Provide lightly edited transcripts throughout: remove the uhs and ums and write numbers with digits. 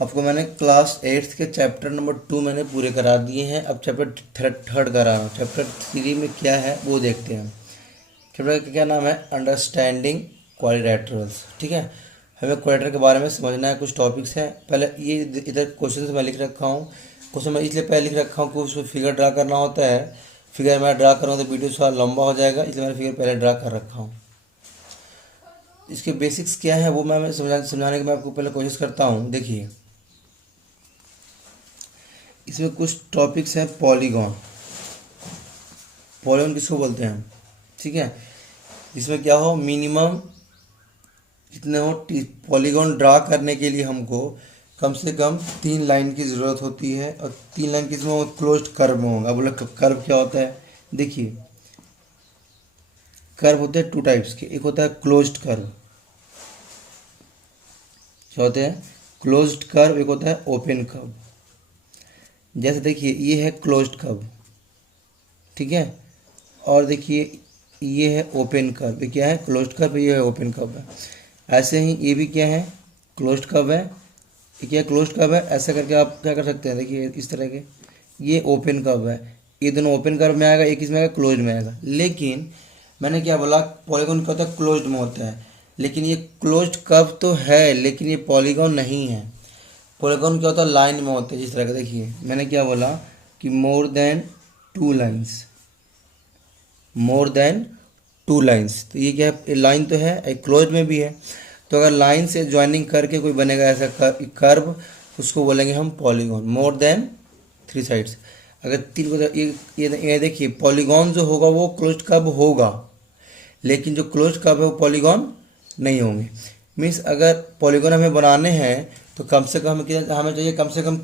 आपको मैंने class 8th के चैप्टर नंबर 2 मैंने पूरे करा दिए हैं। अब चैप्टर थर्ड करा रहा हूँ। चैप्टर 3 में क्या है वो देखते हैं। चैप्टर का क्या नाम है? Understanding quadrilaterals. ठीक है, हमें क्वाड्रिलेटरल के बारे में समझना है। कुछ टॉपिक्स हैं। पहले ये इधर क्वेश्चन मैं लिख रखा हूँ। क्वेश्चन मैं इसलिए पहले लिख रखा हूँ कि उसमें फिगर ड्रा करना होता है। फिगर मैं ड्रा करूँगा तो वीडियो थोड़ा लंबा हो जाएगा, इसलिए मैंने फिगर पहले ड्रा कर रखा हूँ। इसके बेसिक्स क्या है वो मैं समझाने की मैं आपको पहले कोशिश करता हूँ। देखिए, इसमें कुछ टॉपिक्स हैं। पॉलीगॉन, पॉलीगॉन किसको बोलते हैं? ठीक है, इसमें क्या हो, मिनिमम कितने हो, पॉलीगॉन ड्रा करने के लिए हमको कम से कम 3 लाइन की ज़रूरत होती है। और 3 लाइन किसमें हो? क्लोज्ड कर्व में होगा। बोले कर्व क्या होता है? देखिए, कर्व होते हैं 2 टाइप्स के। एक होता है क्लोज्ड कर्व। क्या होते हैं? Closed curve. एक होता है ओपन कर्व। जैसे देखिए, ये है क्लोज्ड कर्व, ठीक है, और देखिए ये है ओपन कर्व। ये क्या है? Closed curve. ये है ओपन कर्व है। ऐसे ही ये भी क्या है? क्लोज्ड कर्व है। ये क्या है? क्लोज्ड कर्व है। ऐसा करके आप क्या कर सकते हैं? देखिए इस तरह के, ये ओपन कर्व है। ये दोनों ओपन कर्व में आएगा, एक इसमें आएगा क्लोज्ड में आएगा। लेकिन मैंने क्या बोला, पॉलीगॉन क्या होता है? क्लोज्ड में होता है। लेकिन ये क्लोज्ड कर्व तो है, लेकिन ये पॉलीगॉन नहीं है। पॉलीगॉन क्या होता है? लाइन में होता है। जिस तरह का देखिए, मैंने क्या बोला कि more than 2 lines, more than 2 lines. तो ये क्या है? लाइन तो है, एक क्लोज में भी है। तो अगर लाइन से ज्वाइनिंग करके कोई बनेगा ऐसा कर्व, उसको बोलेंगे हम पॉलीगॉन। More than 3 sides. अगर 3 को ये देखिए, पॉलीगॉन जो होगा वो क्लोज्ड कर्व होगा, लेकिन जो क्लोज्ड कर्व है वो पॉलीगॉन नहीं होंगे। मीन्स अगर पॉलीगॉन हमें बनाने हैं तो कम से कम हमें चाहिए कम से कम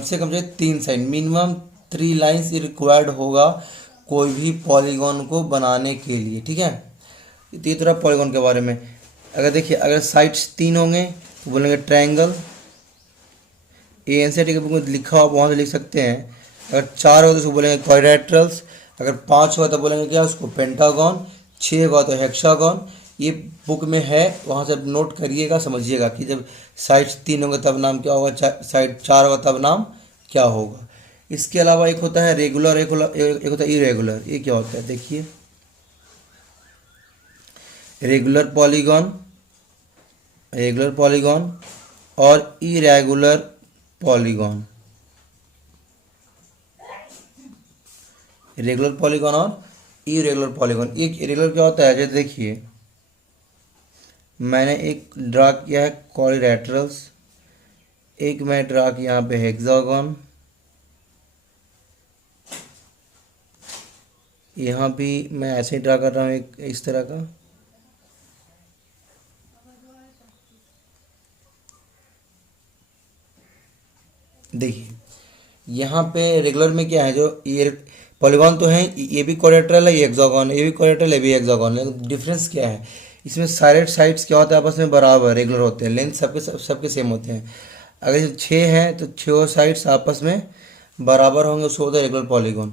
चाहिए 3 साइड, मिनिमम 3 लाइन्स रिक्वायर्ड होगा कोई भी पॉलीगॉन को बनाने के लिए। ठीक है, ये तो रहा पॉलीगॉन के बारे में। अगर देखिए, अगर साइड्स 3 होंगे तो बोलेंगे ट्रायंगल। एनसीईआरटी के बुक में लिखा हुआ, वहाँ से लिख सकते हैं। अगर 4 हो तो उसको बोलेंगे क्वाड्रिलेटरल्स। अगर 5 हुआ तो बोलेंगे क्या? उसको पेंटागन। 6 हुआ तो हेक्सागन। ये बुक में है, वहाँ से नोट करिएगा, समझिएगा कि जब साइड्स 3 होंगे तब नाम क्या होगा, साइड 4 होगा तब नाम क्या होगा। इसके अलावा एक होता है रेगुलर, एक होता है इरेगुलर। ये क्या होता है? देखिए, रेगुलर पॉलीगॉन, रेगुलर पॉलीगॉन और इरेगुलर पॉलीगॉन। रेगुलर पॉलीगॉन और इरेगुलर पॉलीगॉन। एक इरेगुलर क्या होता है? जैसे देखिए, मैंने एक ड्रा किया है क्वाड्रिलेटरल्स, एक मैं ड्रा किया यहाँ पे हेक्सागन, यहाँ भी मैं ऐसे ही ड्रा कर रहा हूँ एक इस तरह का। देखिए, यहाँ पे रेगुलर में क्या है, जो ये पॉलीगॉन तो है, ये भी क्वाड्रिलेटरल है, ये हेक्सागन, ये भी क्वाड्रिलेटरल है, ये भी हेक्सागन है। डिफरेंस क्या है? इसमें सारे साइड्स क्या होता है? आपस में बराबर रेगुलर होते हैं। लेंथ सबके सेम होते हैं। अगर ये 6 हैं तो 6 साइड्स आपस में बराबर होंगे, उसको होता है रेगुलर पॉलीगॉन।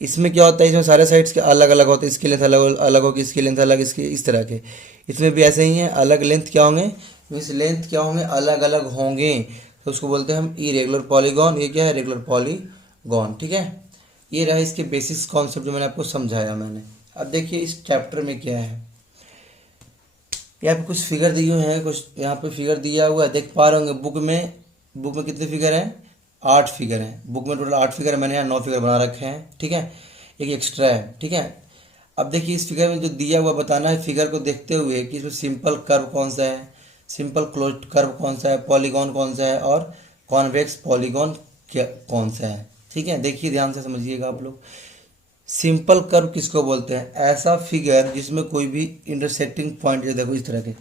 इसमें क्या होता है? इसमें सारे साइड्स के अलग अलग होते हैं। इसकी लेंथ अलग अलग होगी, इसकी लेंथ अलग, इसकी इस तरह के। इसमें भी ऐसे ही है, अलग लेंथ क्या होंगे, मीन्स लेंथ क्या होंगे, अलग अलग होंगे। तो उसको बोलते हैं हम इरेगुलर पॉलीगॉन। ये क्या है? Regular polygon. ठीक है, ये रहा इसके बेसिक्स कॉन्सेप्ट जो मैंने आपको समझाया मैंने। अब देखिए इस चैप्टर में क्या है। यहाँ पे कुछ फिगर दिए हुए हैं, कुछ यहाँ पे फिगर दिया हुआ है, देख पा रहे होंगे। बुक में कितने फिगर हैं? 8 फिगर हैं। बुक में टोटल 8 फिगर है, मैंने यहाँ 9 फिगर बना रखे हैं। ठीक है, एक एक्स्ट्रा है। ठीक है, अब देखिए इस फिगर में जो दिया हुआ बताना है फिगर को देखते हुए कि इसमें सिंपल कर्व कौन सा है, सिंपल क्लोज्ड कर्व कौन सा है, पॉलीगॉन कौन सा है और कॉन्वेक्स पॉलीगॉन क्या कौन सा है। ठीक है, देखिए ध्यान से समझिएगा आप लोग। सिंपल कर्व किसको बोलते हैं? ऐसा फिगर जिसमें कोई भी इंटरसेक्टिंग पॉइंट, जो देखो इस तरह के,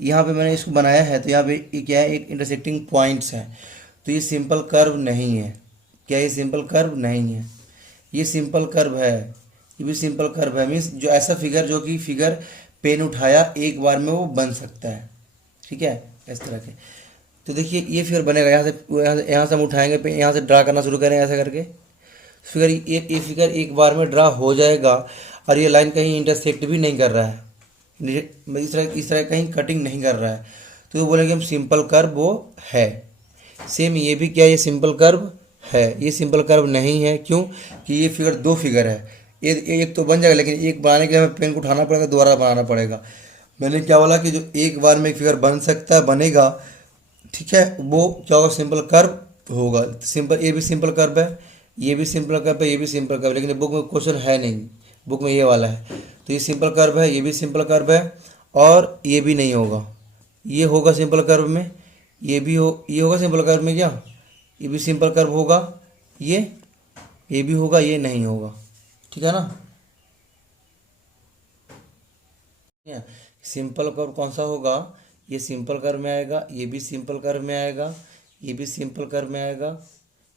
यहाँ पे मैंने इसको बनाया है तो यहाँ पे ये क्या है? एक इंटरसेक्टिंग पॉइंट्स है। तो ये सिंपल कर्व नहीं है। क्या ये सिंपल कर्व नहीं है? ये सिंपल कर्व है। ये भी सिंपल कर्व है। मीन्स जो ऐसा फिगर, जो कि फिगर पेन उठाया एक बार में वो बन सकता है। ठीक है, इस तरह के। तो देखिए ये फिगर बनेगा। यहाँ से हम उठाएंगे पे, यहाँ से ड्रा करना शुरू करेंगे ऐसा करके। फिगर ये फिगर एक बार में ड्रा हो जाएगा। और ये लाइन कहीं इंटरसेक्ट भी नहीं कर रहा है, इस तरह कहीं कटिंग नहीं कर रहा है, तो वो बोलेंगे हम सिंपल कर्व वो है। सेम ये भी क्या, ये सिंपल कर्व है, ये सिंपल कर्व नहीं है। क्यों कि ये फिगर दो फिगर है, एक तो बन जाएगा, लेकिन एक बनाने के लिए हमें पेन को उठाना पड़ेगा, दोबारा बनाना पड़ेगा। मैंने क्या बोला कि जो एक बार में एक फिगर बन सकता है, बनेगा, ठीक है, वो क्या होगा, सिंपल कर्व होगा। सिंपल, ये भी सिंपल कर्व है, ये भी सिंपल कर्व है, ये भी सिंपल कर्व है, लेकिन बुक में क्वेश्चन है नहीं, बुक में ये वाला है। तो ये सिंपल कर्व है, ये भी सिंपल कर्व है, और ये भी नहीं होगा, ये होगा सिंपल कर्व में, ये भी हो, ये होगा सिंपल कर्व में क्या, ये भी सिंपल कर्व होगा, ये भी होगा, ये नहीं होगा, ठीक है ना। सिंपल कर्व कौन सा होगा, ये सिंपल कर्व में आएगा, ये भी सिंपल कर्व में आएगा, ये भी सिंपल कर्व में आएगा,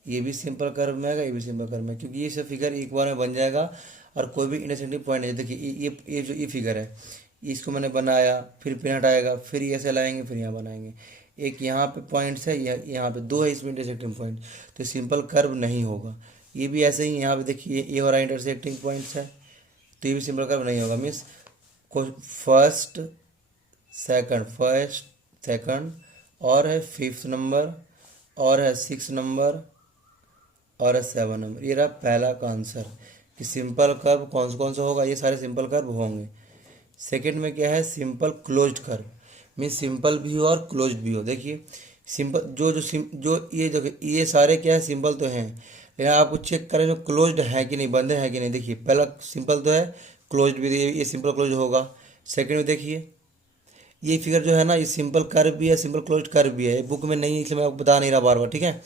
ये भी सिंपल कर्व में आएगा, ये भी सिंपल कर्व में, क्योंकि ये सब फिगर एक बार में बन जाएगा और कोई भी इंटरसेक्टिंग पॉइंट नहीं। देखिए ये जो ये फिगर है, इसको मैंने बनाया, फिर पिन हटाएगा, फिर ये ऐसे लाएंगे, फिर यहाँ बनाएंगे, एक यहाँ पे पॉइंट्स है, यहाँ पे दो है इसमें इंटरसेक्टिंग पॉइंट, तो सिंपल कर्व नहीं होगा। ये भी ऐसे ही, यहाँ पे देखिए ये हो रहा है इंटरसेक्टिंग पॉइंट्स है, तो ये भी सिंपल कर्व नहीं होगा। मीन्स फर्स्ट सेकंड और है फिफ्थ नंबर, और है सिक्स नंबर, और है सेवन नंबर। ये रहा पहला का आंसर कि सिंपल कर्व कौन सा होगा, ये सारे सिंपल कर्व होंगे। सेकंड में क्या है, simple closed curve, means simple भी हो और क्लोज्ड भी हो। देखिए सिंपल जो ये देखिए, ये सारे क्या है, सिंपल तो हैं, लेकिन आपको चेक करें जो क्लोज्ड है कि नहीं, बंद है कि नहीं। देखिए पहला सिंपल तो है, क्लोज्ड भी, ये सिंपल क्लोज होगा। सेकंड में देखिए ये फिगर जो है ना, ये सिंपल कर्व भी है, सिंपल क्लोज्ड कर्व भी है, बुक में नहीं है इसलिए मैं आपको बता नहीं रहा बार बार, ठीक है।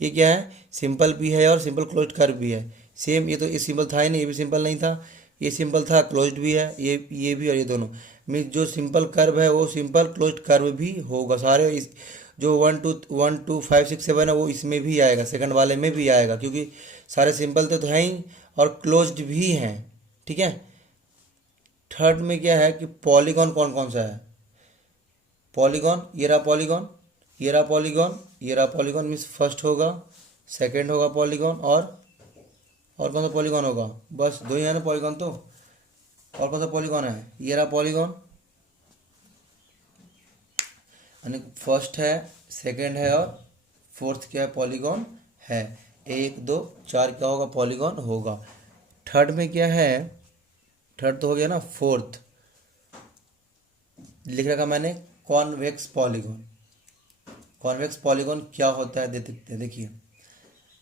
ये क्या है, सिंपल भी है और सिंपल क्लोज्ड कर्व भी है। सेम ये तो ये सिंपल था ही नहीं, ये भी सिंपल नहीं था, ये सिंपल था, क्लोज्ड भी है, ये भी, और ये दोनों मीन्स जो सिंपल कर्व है वो सिंपल क्लोज्ड कर्व भी होगा। सारे इस जो 1 2 5 6 7 है वो इसमें भी आएगा, सेकंड वाले में भी आएगा, क्योंकि सारे सिंपल तो है ही और क्लोज्ड भी हैं, ठीक है। थर्ड में क्या है कि पॉलीगॉन कौन कौन सा है, पॉलीगॉन, ये रहा पॉलीगॉन, ये रहा पॉलीगॉन, ये रहा पॉलीगॉन, मीन्स फर्स्ट होगा, सेकंड होगा पॉलीगॉन, और कौन सा पॉलीगॉन होगा, बस दो ही है ना पॉलीगॉन तो, और कौन सा पॉलीगॉन है, ये रहा पॉलीगॉन, यानी फर्स्ट है, सेकंड है और फोर्थ क्या है, पॉलीगॉन है। 1 2 4 क्या होगा, पॉलीगॉन होगा। थर्ड में क्या है, थर्ड तो हो गया ना, फोर्थ लिख रखा मैंने कॉन्वेक्स पॉलीगॉन। कॉन्वेक्स पॉलीगॉन क्या होता है देखते हैं। देखिए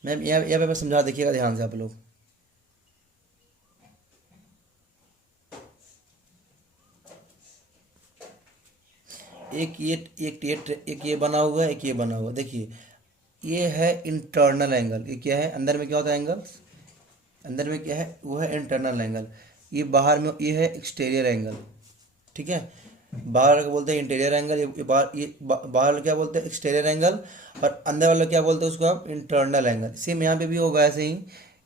मैं यहाँ पे समझा, देखिएगा ध्यान से आप लोग। एक ये बना हुआ है, एक ये बना हुआ है। देखिए ये है इंटरनल एंगल, ये क्या है, अंदर में क्या होता है एंगल, अंदर में क्या है, वो है इंटरनल एंगल। ये बाहर में ये है एक्सटीरियर एंगल, ठीक है। बाहर का बोलते हैं इंटीरियर एंगल, बाहर क्या बोलते हैं, एक्सटीरियर एंगल, और अंदर वाला क्या बोलते हैं उसको आप, इंटरनल एंगल। सेम यहाँ पे भी होगा ऐसे ही,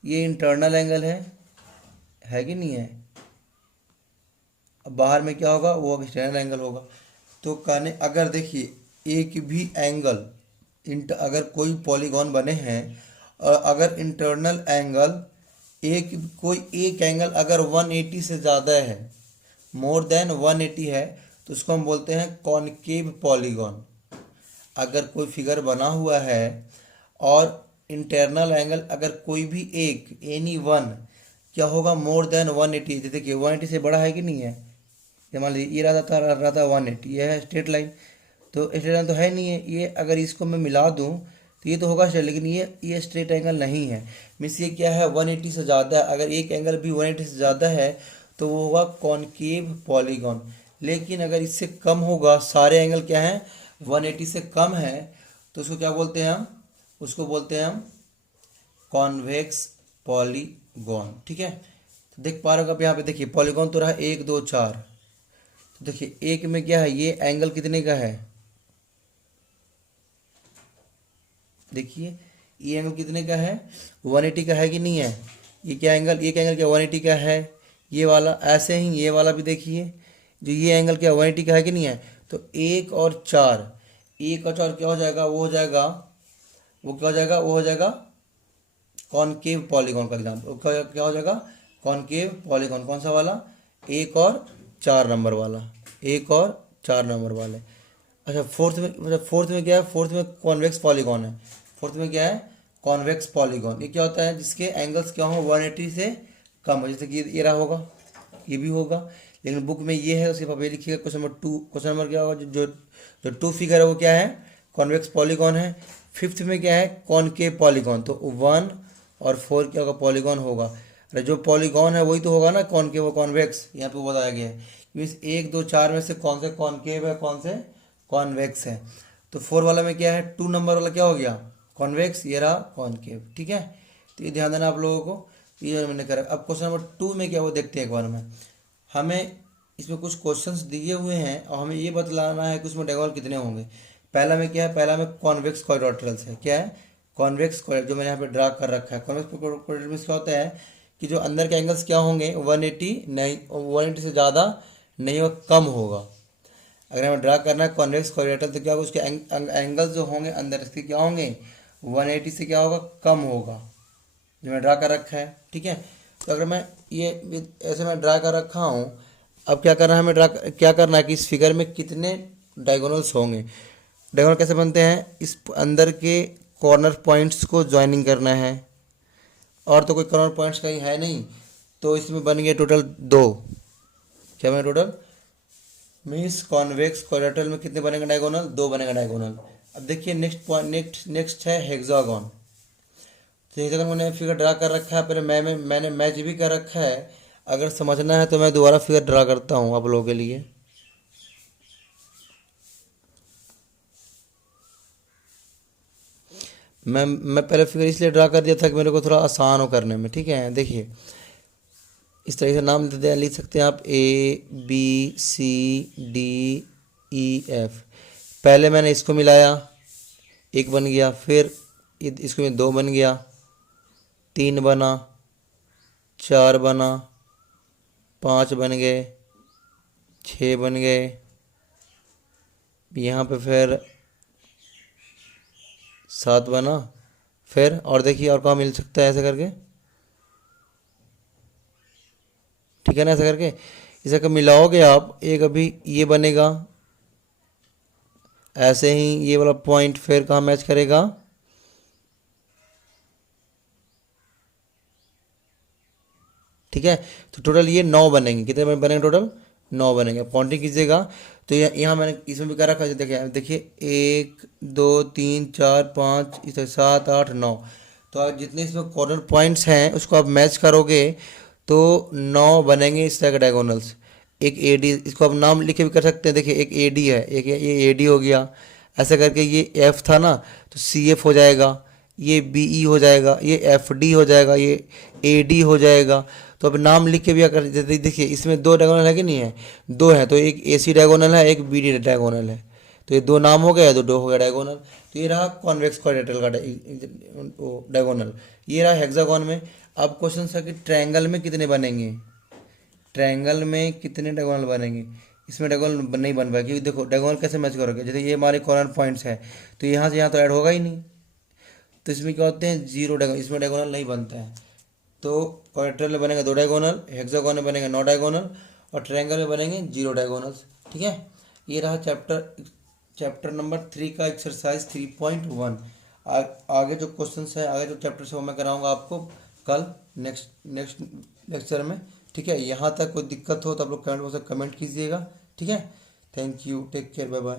ये इंटरनल एंगल है कि नहीं है। अब बाहर में क्या होगा, वो एक्सटर्नल एंगल होगा। तो कहने अगर देखिए एक भी एंगल अगर कोई पॉलीगॉन बने हैं और अगर इंटरनल एंगल कोई एक एंगल अगर 180 से ज़्यादा है, मोर देन 180 है, तो उसको हम बोलते हैं कॉनकेव पॉलीगॉन। अगर कोई फिगर बना हुआ है और इंटरनल एंगल अगर कोई भी एक एनी वन क्या होगा, मोर देन 180, देखिए 180 से बड़ा है कि नहीं है। ये मान लीजिए ये रहा था 180, ये है स्ट्रेट लाइन, तो स्ट्रेट लाइन तो है नहीं है। ये अगर इसको मैं मिला दूं तो ये तो होगा स्ट्रेट, लेकिन ये स्ट्रेट एंगल नहीं है। मीन्स ये क्या है, 180 से ज़्यादा है। अगर एक एंगल भी 180 से ज़्यादा है तो वो होगा कॉनकेव पॉलीगॉन। लेकिन अगर इससे कम होगा, सारे एंगल क्या हैं 180 से कम है, तो उसको क्या बोलते हैं हम, उसको बोलते हैं हम कॉन्वेक्स पॉलीगॉन, ठीक है। तो देख पा रहे हो आप यहाँ पे, देखिए पॉलीगॉन तो रहा 1 2 4। तो देखिए एक में क्या है, ये एंगल कितने का है, देखिए ये एंगल कितने का है, 180 का है कि नहीं है। ये क्या एंगल, एक एंगल क्या 180 का है, ये वाला। ऐसे ही ये वाला भी देखिए, जो ये एंगल क्या 180 का है कि नहीं है। तो 1 और 4, 1 और 4 क्या हो जाएगा, वो हो जाएगा, वो क्या हो जाएगा, वो हो जाएगा कॉनकेव पॉलीगॉन का एग्जाम्पल। क्या हो जाएगा, कॉनकेव पॉलीगॉन। कौन सा वाला, 1 और 4 नंबर वाला, 1 और 4 नंबर वाले। अच्छा फोर्थ में क्या है, फोर्थ में कॉन्वेक्स पॉलीगॉन है। फोर्थ में क्या है, कॉन्वेक्स पॉलीगॉन। ये क्या होता है, जिसके एंगल्स क्या हो 180 से कम है, जैसे कि ये रहा होगा, ये भी होगा, लेकिन बुक में ये है, उसके पास ये लिखिएगा क्वेश्चन नंबर 2। क्वेश्चन नंबर क्या होगा, जो जो 2 फिगर है वो क्या है, कॉन्वेक्स पॉलीगॉन है। फिफ्थ में क्या है, कॉनकेव पॉलीगॉन। तो 1 और 4 क्या होगा, पॉलीगॉन होगा। अरे जो पॉलीगॉन है वही तो होगा ना कॉनकेव और कॉन्वेक्स, यहाँ पे बताया गया है। मीन्स 1 2 4 में से कौन से कॉनकेव है, कौन से कॉन्वेक्स है। तो 4 वाला में क्या है, 2 नंबर वाला क्या हो गया, कॉन्वेक्स, ये रहा कॉनकेव। ठीक है, तो ये ध्यान देना आप लोगों को, ये मैंने करा। अब क्वेश्चन नंबर 2 में क्या वो देखते हैं एक बार में। हमें इसमें कुछ क्वेश्चंस दिए हुए हैं और हमें ये बतलाना है कि उसमें डायगोनल कितने होंगे। पहला में क्या है, पहला में कॉन्वेक्स क्वाड्रिलेटरल्स है। क्या है, कॉन्वेक्स क्वाड्रिलेटरल, जो मैंने यहाँ पे ड्रा कर रखा है। कॉन्वेक्स क्वाड्रिलेटरल में क्या होता है कि जो अंदर के एंगल्स क्या होंगे, 180 नहीं, 180 से ज़्यादा नहीं और कम होगा। अगर हमें ड्रा करना है कॉन्वेक्स क्वाड्रिलेटरल तो क्या होगा, उसके एंगल्स जो होंगे अंदर इसके क्या होंगे, 180 से क्या होगा, कम होगा, जो मैं ड्रा कर रखा है। ठीक है, तो अगर मैं ये ऐसे मैं ड्रा कर रखा हूँ, अब क्या करना है हमें, क्या करना है कि इस फिगर में कितने डायगोनल्स होंगे। डायगोनल कैसे बनते हैं, इस अंदर के कॉर्नर पॉइंट्स को ज्वाइनिंग करना है, और तो कोई कॉर्नर पॉइंट्स कहीं है नहीं, तो इसमें बन गए टोटल 2। क्या बने टोटल, मीन्स कॉन्वेक्स क्वाड्रिलेटरल में कितने बनेंगे डायगोनल, 2 बनेगा डायगोनल। अब देखिए नेक्स्ट पॉइंट, नेक्स्ट है हेक्सागन। तो हेक्सागन मैंने फिगर ड्रा कर रखा है, पहले मैंने मैच भी कर रखा है। अगर समझना है तो मैं दोबारा फिगर ड्रा करता हूँ आप लोगों के लिए। मैं पहले फिगर इसलिए ड्रा कर दिया था कि मेरे को थोड़ा आसान हो करने में। ठीक है, देखिए इस तरीके से नाम लिख सकते हैं आप, ABCDEF। पहले मैंने इसको मिलाया, 1 बन गया, फिर इसको में 2 बन गया, 3 बना, 4 बना, 5 बन गए, 6 बन गए, यहाँ पे फिर 7 बना, फिर और देखिए और कहाँ मिल सकता है ऐसे करके। ठीक है ना, ऐसा करके इसे कब मिलाओगे आप, एक अभी ये बनेगा, ऐसे ही ये वाला पॉइंट फिर कहाँ मैच करेगा, ठीक है। तो टोटल ये 9 बनेंगे, कितने बनेंगे टोटल, 9 बनेंगे। काउंटिंग कीजिएगा तो यहाँ मैंने इसमें भी कर रखा है, देखिए 1 2 3 4 5 इस 7 8 9। तो आप जितने इसमें कॉर्नर पॉइंट्स हैं उसको आप मैच करोगे तो 9 बनेंगे इस तरह के डायगोनल्स। एक AD, इसको आप नाम लिख के भी कर सकते हैं। देखिए एक AD है, एक ये AD हो गया, ऐसा करके ये F था ना तो CF हो जाएगा, ये BE हो जाएगा, ये FD हो जाएगा, ये AD हो जाएगा। तो अब नाम लिख के भी अगर देखिए इसमें 2 डायगोनल है कि नहीं है, 2 है, तो एक AC डायगोनल है, एक BD डायगोनल है, तो ये 2 नाम हो गया, तो 2 हो गया डायगोनल। तो ये रहा कॉन्वेक्स क्वाड्रिलेटरल का डायगोनल, ये रहा हेक्सागन में। अब क्वेश्चन है कि ट्रायंगल में कितने बनेंगे, ट्रायंगल में कितने डायगोनल बनेंगे। इसमें डायगोनल नहीं बन पाएगा, क्योंकि देखो डायगोनल कैसे मैच करोगे, जैसे ये हमारे कॉर्नर पॉइंट्स है तो यहाँ से यहाँ तो ऐड होगा ही नहीं, तो इसमें क्या होते हैं 0 डायगोनल, इसमें डायगोनल नहीं बनता है। तो क्वाड्रिलेटरल में बनेगा 2 डायगोनल, हेक्सागन में बनेगा 9 डायगोनल, और ट्रायंगल में बनेंगे 0 डायगोनल्स। ठीक है, ये रहा चैप्टर नंबर 3 का एक्सरसाइज 3.1। आगे जो क्वेश्चन है, आगे जो चैप्टर है वो मैं कराऊंगा आपको कल नेक्स्ट लेक्चर में। ठीक है, यहाँ तक कोई दिक्कत हो तो आप लोग कमेंट बॉक्स में कमेंट कीजिएगा। ठीक है, thank you, take care, bye bye.